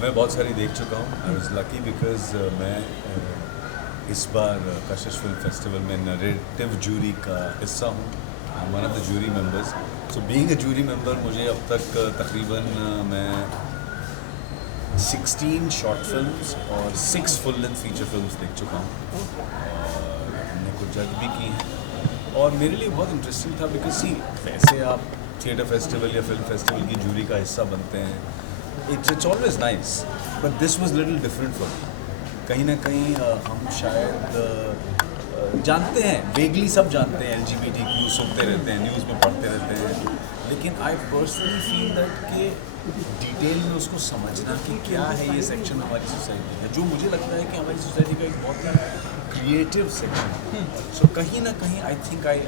मैं बहुत सारी देख चुका हूँ। आई वाज लकी बिकॉज मैं इस बार कशिश फिल्म फेस्टिवल में नरेटिव जूरी का हिस्सा हूँ। I am one of the jury members. So being a jury member मुझे अब तक तकरीबन मैं 16 शॉर्ट फिल्म्स और 6 फुल लेंथ फीचर फिल्म्स देख चुका हूँ और हमने कुछ जज भी की हैं। और मेरे लिए बहुत इंटरेस्टिंग था बिकॉज सी वैसे आप थिएटर फेस्टिवल या फिल्म फेस्टिवल की जूरी का हिस्सा बनते हैं, it's always nice, but this was little different for me. कहीं ना कहीं हम शायद जानते हैं, वेगली सब जानते हैं, LGBTQ सुनते रहते हैं, न्यूज़ में पढ़ते रहते हैं, लेकिन आई पर्सनली फील दैट कि डिटेल में उसको समझना कि क्या है ये सेक्शन हमारी सोसाइटी है, जो मुझे लगता है कि हमारी सोसाइटी का एक बहुत ही क्रिएटिव सेक्शन है। सो कहीं ना कहीं I think I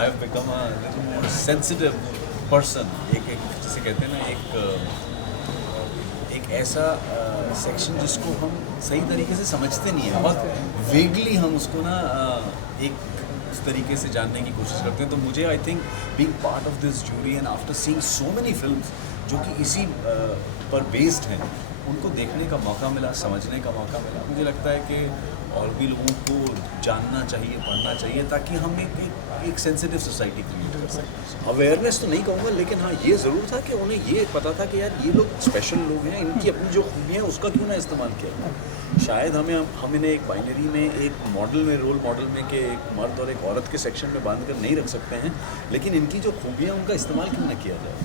have become a little more sensitive person. एक जिसे कहते हैं ना, एक ऐसा सेक्शन जिसको हम सही तरीके से समझते नहीं है, बहुत वेगली हम उसको ना एक उस तरीके से जानने की कोशिश करते हैं। तो मुझे I think being part of this jury and after seeing so many films जो कि इसी पर बेस्ड हैं, उनको देखने का मौका मिला, समझने का मौका मिला। मुझे लगता है कि और भी लोगों को जानना चाहिए, पढ़ना चाहिए, ताकि हम एक सेंसिटिव सोसाइटी क्रिएट कर सकें। अवेयरनेस तो नहीं कहूँगा, लेकिन हाँ ये ज़रूर था कि उन्हें ये पता था कि यार ये लोग स्पेशल लोग हैं, इनकी अपनी जो खूबियाँ हैं उसका क्यों ना इस्तेमाल किया। शायद हम इन्हें एक बाइनरी में, एक मॉडल में, रोल मॉडल में कि एक मर्द और एक औरत के सेक्शन में बांध कर नहीं रख सकते हैं, लेकिन इनकी जो खूबियाँ उनका इस्तेमाल क्यों ना किया जाए।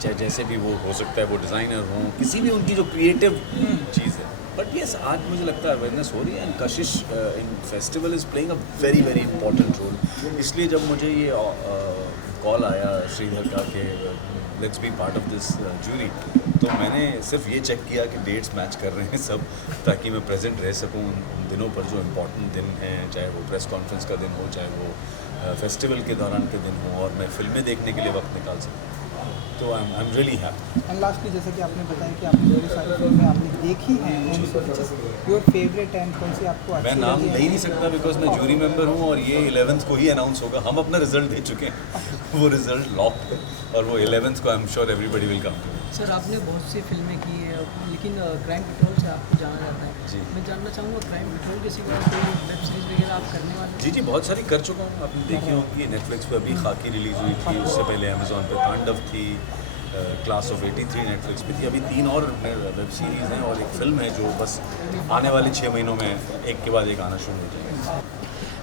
चाहे जैसे भी वो हो सकता है, वो डिज़ाइनर हों, किसी भी उनकी जो क्रिएटिव चीज़ है। बट यस, आज मुझे लगता है अवेयरनेस हो रही है and Kashish in festival is playing a very very important role. इसलिए जब मुझे ये कॉल आया श्रीधर का कि let's be part of this jury, तो मैंने सिर्फ ये चेक किया कि डेट्स मैच कर रहे हैं सब, ताकि मैं प्रेजेंट रह सकूं उन दिनों पर जो इम्पोर्टेंट दिन हैं, चाहे वो प्रेस कॉन्फ्रेंस का दिन हो, चाहे वो फेस्टिवल के दौरान के दिन हो, और मैं फिल्में देखने के लिए वक्त निकाल सकूँ। तो I am really happy. And lastly, जैसे कि आपने बताया कि आपने बहुत सारी फिल्में आपने देखी हैं, योर फेवरेट एंड कौन सी आपको अच्छी मैं नाम लगी ले ही नहीं सकता बिकॉज मैं जूरी मेंबर हूँ, और ये 11th को ही अनाउंस होगा। हम अपना रिजल्ट दे चुके हैं, वो रिजल्ट लॉक है, और वो 11th को I am sure everybody will come to. Sir, आपने बहुत सी फिल्में की है, लेकिन क्राइम पेट्रोल से आपको जाना जाता है। जी। मैं जानना चाहूँगा, क्राइम पेट्रोल के सिवा कोई वेब सीरीज़ वगैरह आप करने वाले हैं? जी बहुत सारी कर चुका हूँ। आपने देखी होगी नेटफ्लिक्स पे अभी खाकी रिलीज़ हुई थी, उससे पहले अमेजोन पे तांडव थी, क्लास ऑफ 83 नेटफ्लिक्स पे थी, अभी 3 और वेब सीरीज़ हैं, और एक फ़िल्म है जो बस आने वाले 6 महीनों में एक के बाद एक आना शुरू हो जाएगा।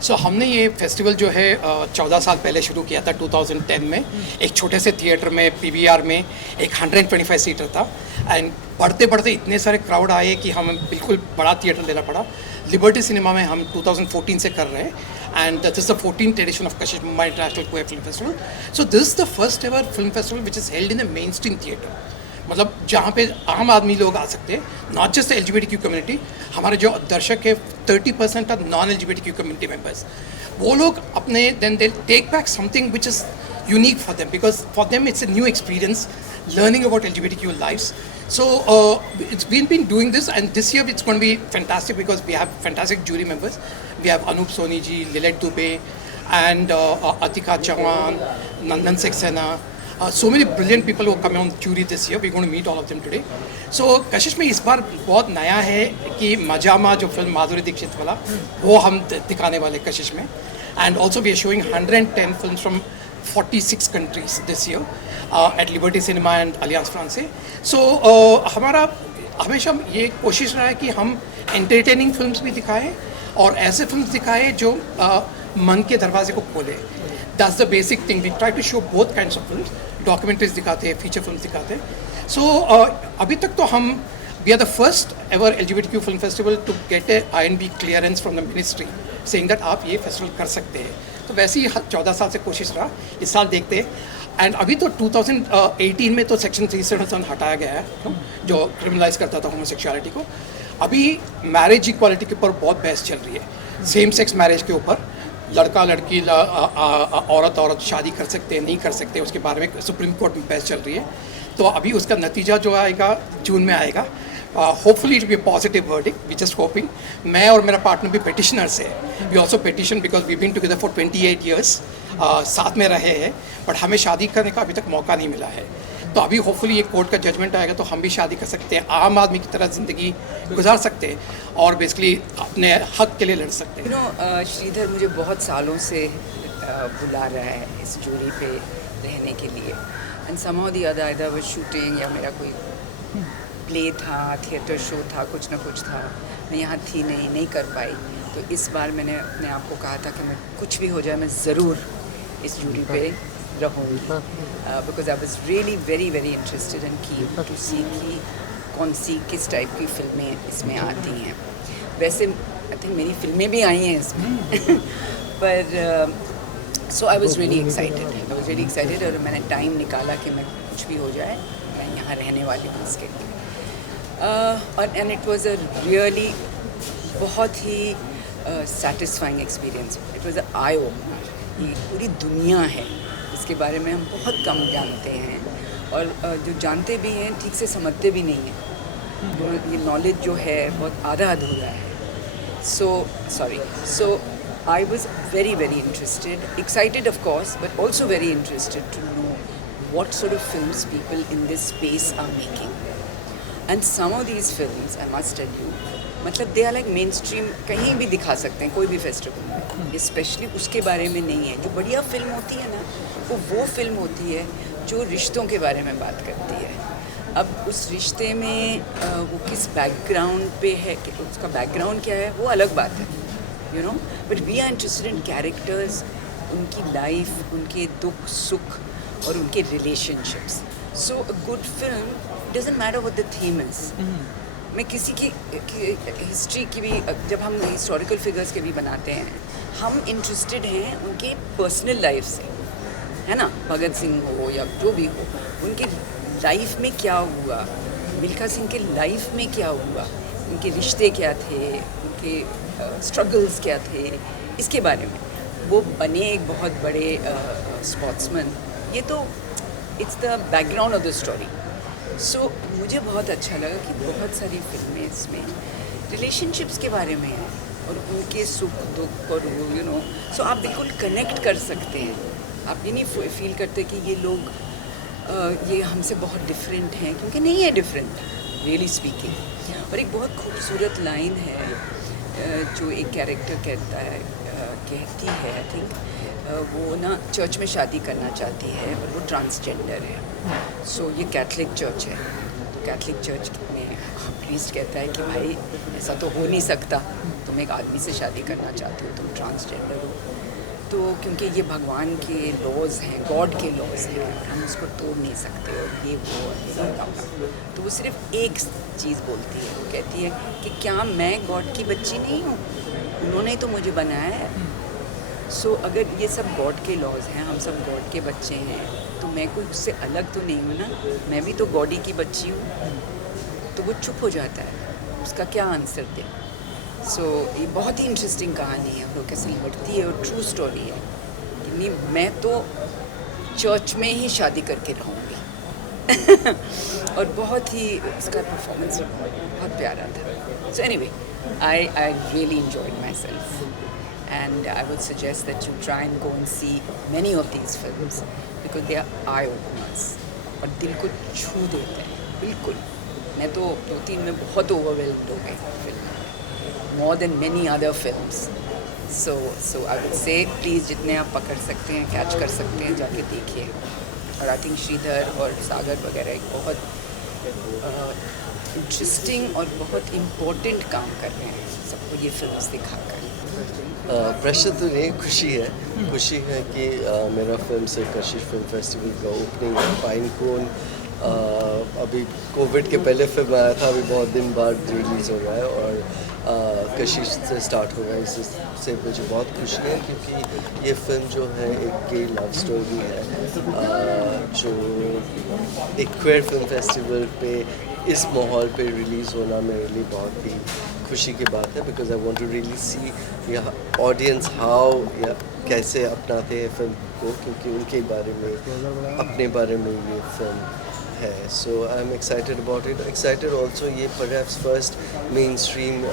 सो हमने ये फेस्टिवल जो है 14 साल पहले शुरू किया था 2010 में, एक छोटे से थिएटर में, PVR में, एक 125 सीटर था। एंड बढ़ते बढ़ते इतने सारे क्राउड आए कि हमें बिल्कुल बड़ा थिएटर लेना पड़ा। लिबर्टी सिनेमा में हम 2014 से कर रहे हैं, and this is the 14th edition of Kashish Mumbai international queer film festival. So this is the first ever film festival which is held in the mainstream theatre, मतलब जहाँ पे आम आदमी लोग आ सकते हैं, not just the LGBTQ community. हमारे जो दर्शक है 30% आर non-LGBTQ कम्युनिटी मेंबर्स। वो लोग अपने then they take back something which is unique for them, because for them it's a new experience learning about LGBTQ lives. So we've been doing this, and this year it's going to be fantastic because we have fantastic jury members. We have Anup Soni ji, Lilet Dubey, and Atika Chauhan, Nandan Saxena. So many brilliant people who are coming on jury this year. We're going to meet all of them today. So कशिश में इस बार बहुत नया है कि मजामा जो film Madhuri Dixit वाला, वो हम दिखाने वाले कशिश में। And also we are showing 110 films from 46 countries this year at Liberty Cinema and Alliance Francaise. So हमारा हमेशा ये कोशिश रहा है कि हम एंटरटेनिंग फिल्म्स भी दिखाएं और ऐसे फिल्म्स दिखाएं जो मन के दरवाजे को खोले। That's the basic thing. We try to show both kinds of films. Documentaries दिखाते हैं, फीचर फिल्म्स दिखाते हैं। सो अभी तक तो हम we are the first ever LGBTQ film festival to get a INB clearance from the ministry saying that आप ये फेस्टिवल कर सकते हैं। तो वैसे ही 14 साल से कोशिश रहा, इस साल देखते हैं। एंड अभी तो 2018 में तो सेक्शन 377 हटाया गया है जो क्रिमिनलाइज करता था होमोसेक्सुअलिटी को। अभी मैरिज इक्वालिटी के ऊपर बहुत बहस चल रही है, सेम सेक्स मैरिज के ऊपर। लड़का लड़की औरत शादी कर सकते हैं, नहीं कर सकते, उसके बारे में सुप्रीम कोर्ट में बहस चल रही है। तो अभी उसका नतीजा जो आएगा जून में आएगा। Hopefully it be positive verdict, we just hoping. मैं और मेरा पार्टनर भी पेटिशनर्स है। We also petition because we been together for 28 years, साथ में रहे हैं, बट हमें शादी करने का अभी तक मौका नहीं मिला है। तो अभी होपफुली ये कोर्ट का जजमेंट आएगा तो हम भी शादी कर सकते हैं, आम आदमी की तरह ज़िंदगी गुजार सकते हैं और बेसिकली अपने हक के लिए लड़ सकते हैं। श्रीधर मुझे बहुत सालों से बुला रहा है इस जूरी पे रहने के लिए, and somehow the other either was shooting या मेरा कोई प्ले था, थिएटर शो था, कुछ ना कुछ था, मैं यहाँ थी नहीं कर पाई। तो इस बार मैंने अपने आप को कहा था कि मैं कुछ भी हो जाए मैं ज़रूर इस जूरी पे रहूँगी, because I was really very very interested and keen to see कि कौन सी किस टाइप की फिल्में इसमें आती हैं। वैसे आई थिंक मेरी फिल्में भी आई हैं इसमें पर सो आई वॉज रियली एक्साइटेड और मैंने टाइम निकाला कि मैं कुछ भी हो जाए मैं यहाँ रहने वाली हूँ इसके लिए। और and it was a really बहुत ही satisfying experience. It was a eye opener. ये पूरी दुनिया है इसके बारे में हम बहुत कम जानते हैं और जो जानते भी हैं ठीक से समझते भी नहीं हैं। तो ये नॉलेज जो है बहुत आधा अधूरा है। So I was very very interested, excited of course, but also very interested to know what sort of films people in this space are making. And some of these films, I must tell you, मतलब they are like mainstream, कहीं भी दिखा सकते हैं कोई भी festival में, specially उसके बारे में नहीं है। जो बढ़िया फिल्म होती है ना वो फिल्म होती है जो रिश्तों के बारे में बात करती है। अब उस रिश्ते में वो किस बैकग्राउंड पे है, कि उसका बैकग्राउंड क्या है वो अलग बात है, you know, but we are interested in characters, उनकी लाइफ, उनके दुख सुख और उनके relationships. So a good film doesn't matter what the theme is. मैं किसी की हिस्ट्री की भी, जब हम हिस्टोरिकल फिगर्स के भी बनाते हैं, हम इंटरेस्टेड हैं उनके पर्सनल लाइफ से, है ना। भगत सिंह हो या जो भी हो, उनके लाइफ में क्या हुआ, मिल्खा सिंह के लाइफ में क्या हुआ, उनके रिश्ते क्या थे, उनके स्ट्रगल्स क्या थे, इसके बारे में। वो बने एक बहुत बड़े स्पोर्ट्समैन, ये तो it's the background of the story. So मुझे बहुत अच्छा लगा कि बहुत सारी फिल्में इसमें रिलेशनशिप्स के बारे में हैं और उनके सुख दुख और यू नो, सो आप बिल्कुल कनेक्ट कर सकते हैं। आप ये नहीं फील करते कि ये लोग ये हमसे बहुत डिफरेंट हैं, क्योंकि नहीं है डिफरेंट रियली स्पीकिंग। और एक बहुत खूबसूरत लाइन है जो एक कैरेक्टर कहती है, आई थिंक वो ना चर्च में शादी करना चाहती है और वो ट्रांसजेंडर है। सो ये कैथलिक चर्च है, तो कैथलिक चर्च में प्रीस्ट कहता है कि भाई ऐसा तो हो नहीं सकता, तुम एक आदमी से शादी करना चाहते हो, तुम ट्रांसजेंडर हो, तो क्योंकि ये भगवान के लॉज हैं, गॉड के लॉज हैं, हम उसको तोड़ नहीं सकते, और ये वो। तो वो सिर्फ एक चीज़ बोलती है, वो कहती है कि क्या मैं गॉड की बच्ची नहीं हूँ, उन्होंने तो मुझे बनाया है। सो अगर ये सब गॉड के लॉज हैं, हम सब गॉड के बच्चे हैं, तो मैं कोई उससे अलग तो नहीं हूँ ना, मैं भी तो गॉडी की बच्ची हूँ। तो वो चुप हो जाता है, उसका क्या आंसर दे। सो ये बहुत ही इंटरेस्टिंग कहानी है, हम लोग कैसे लड़ती है, और ट्रू स्टोरी है कि नहीं, मैं तो चर्च में ही शादी करके रहूँगी। और बहुत ही उसका परफॉर्मेंस बहुत प्यारा था। So anyway, I really enjoyed my self, and I would suggest that you try and go and see many of these films because they are eye openers और दिल को छू देते हैं बिल्कुल। मैं तो 2-3 में बहुत overwhelmed हो गई film, more than many other films. So I would say please जितने आप पकड़ सकते हैं, कैच कर सकते हैं, जाके देखिए। और I think श्रीधर और सागर वगैरह एक बहुत इंटरेस्टिंग और बहुत इम्पोर्टेंट काम कर रहे हैं सबको ये फिल्म्स दिखाकर। प्रेशर तो नहीं, खुशी है कि मेरा फिल्म से कशिश फिल्म फेस्टिवल का ओपनिंग पाइन कोन अभी कोविड के पहले फिल्म आया था, अभी बहुत दिन बाद रिलीज़ हो रहा है और कशिश से स्टार्ट हो रहा है। इससे मुझे बहुत खुशी है क्योंकि ये फिल्म जो है एक गे लव स्टोरी है जो एक क्वेयर फिल्म फेस्टिवल पे इस माहौल पे रिलीज़ होना मेरे लिए बहुत ही खुशी की बात है, because I want to really see audience how या कैसे अपनाते हैं फिल्म को, क्योंकि उनके बारे में, अपने बारे में ये फिल्म है. So I'm excited about it. Excited also ये perhaps first mainstream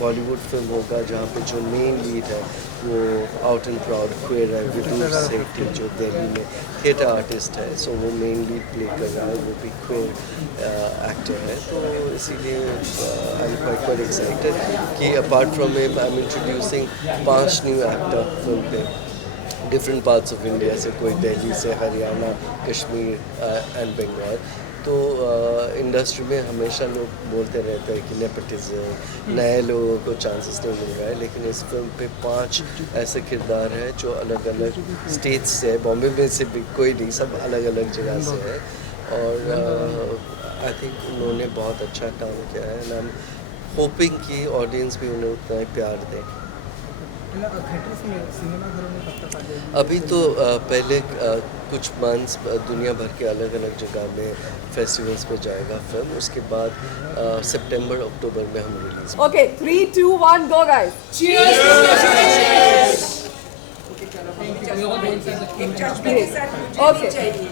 Bollywood film होगा जहाँ पे जो main lead है वो out and proud queer है, विदुर सेठी जो दिल्ली में theatre artist है. So वो main lead play कर रहा है, वो भी queer actor है. तो इसीलिए I'm quite excited कि apart from him I'm introducing 5 new actor film पे. डिफरेंट पार्ट्स ऑफ इंडिया से, कोई दिल्ली से, हरियाणा, कश्मीर एंड बंगाल. तो इंडस्ट्री में हमेशा लोग बोलते रहते हैं कि नेपोटिज्म, नए लोगों को चांसेस नहीं मिल रहा है, लेकिन इस फिल्म पे 5 ऐसे किरदार हैं जो अलग अलग स्टेट्स से है. बॉम्बे में से भी कोई नहीं, सब अलग अलग जगह से है. और आई थिंक उन्होंने बहुत अच्छा काम किया है. एंड आई एम होपिंग कि ऑडियंस भी उन्हें उतना ही प्यार दे. थिएटर सिनेमाघरों में कब तक आ जाएगी? अभी तो पहले कुछ मंथ्स दुनिया भर के अलग अलग जगह में फेस्टिवल्स पे जाएगा फिल्म. उसके बाद सितंबर अक्टूबर में हम रिलीज. Okay, 3, 2, 1, go guys. एक जजमेंट के साथ मुझे Okay. भी चाहिए.